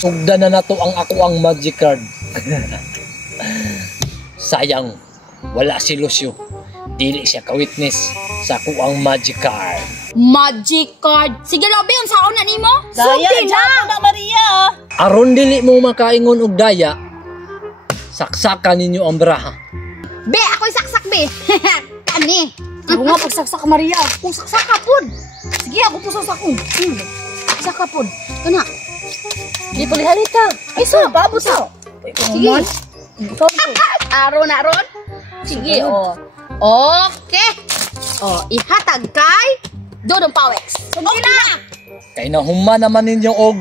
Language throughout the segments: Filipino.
Sugda na nato ang ako ang magic card. Sayang, wala si Lucio. Dili siya ka-witness sa ako ang magic card. Magic card? Sige, Robby, yung saon na nimo? Daya, dyan na Maria. Aron dili mo makaingon og daya, saksakan ninyo ang braha. Be, ako'y saksak, be. Kani. Ako nga pagsaksak Maria. Kung saksak ka po. Sige, ako po saksak ko. Saksak ka po. Kana. Di palihalita. Ay, so, Babot sa. sige. Aron, aron. Sige, oh. Okay. Oh, ihatag kay Dodong Pawex. Okay na. Kay nahuma naman ninyo og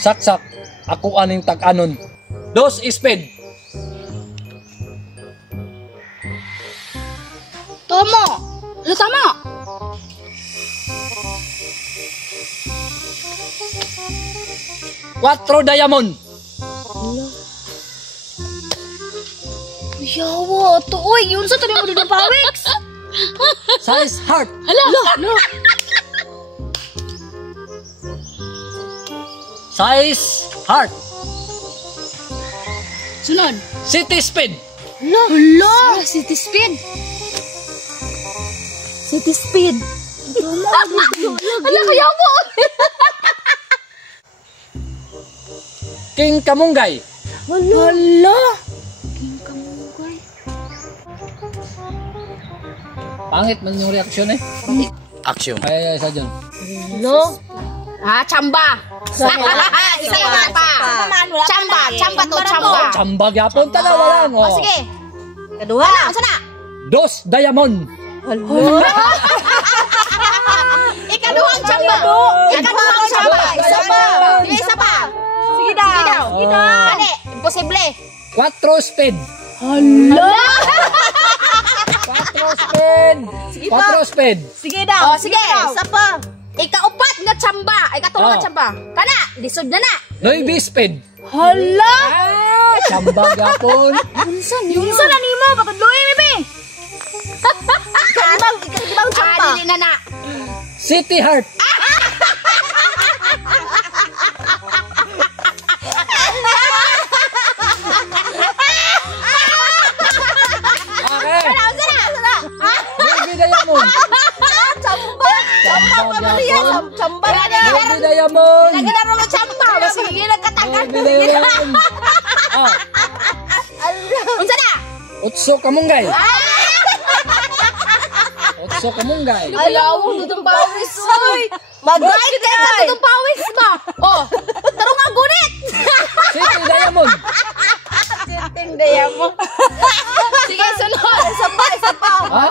saksak, ako aning tag-anon. Dos speed. Tomo. Tama. Quattro diamond. Yawa, to oy, yun sa tabi mo Dodong Pawex. Size heart. Hala. No. Size heart. Sunod. City speed. Hala. City speed. City speed. Hala, kaya mo. King Kamunggay. Hala. Pangit man yung reaksyon eh. Action. Ay, sa dyan. No. Chamba. Isa yung pa. Chamba to, chamba. Chamba gyapon talaga lang. O, sige. Kaduha. Asa na? Dos diamond. Hala. Ikaduhang chamba. Ikaduhang chamba. Isa pa. Isa pa. Sige daw. Sige daw. Kani, imposible. Quattro speed. Hala. Quattro speed. Quattro speed. Sige daw. Oh, sige. Isa pa. Ikaupat nga chamba. Ikatulong nga chamba. Kana, lisod na na. Noy speed. Hala. Chamba gyapon. Yunsa na nimo patudloy bebe. Ikadibang chamba. Dili na na. City heart. Okay. Baby diamond. Chamba gyapon. Chamba na. Baby diamond. Nagana mo chamba. Sige, nagkatagan. Baby diamond. Ah, Unsa na? Utso Kamunggay. Utso Kamunggay. Alaw, Dodong Pawex. Oy. Mag-right Kaya sa Dodong Pawex ba? Oh, tarong nga gunit. City diamond. Tindaya mo. Sige, sunod. Isa pa. Ha?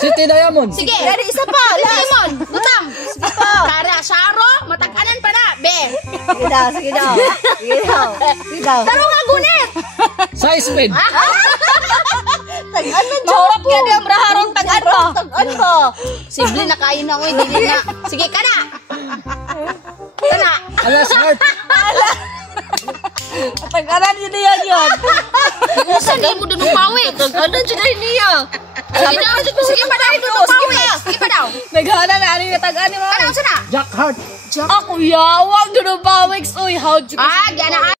City diamond. Sige. Dari isa pa. Lemon, butang. Sige pa. Tara, Sharo, matag-anan pa na. Be. Sige daw. Sige daw. Sige daw. Sige daw. Tarong nga gunit. Size speed. Tag-ano Jorap ka di ang braharong tag-ano. Tag-ano. Simple na kayo na, oy, dili na. Sige, kana. Kana. Alas heart. Tag-anan yun yun. Usa ni mo Dodong Pawex. Tag-anan yun niya. Sige daw. Sige pa daw Dodong Pawex. Sige pa daw. Naghana na ano yung tag-ano mo. Kana, unsa na? Jack heart. Ako yawag Dodong Pawex. Uy, how'd you Gana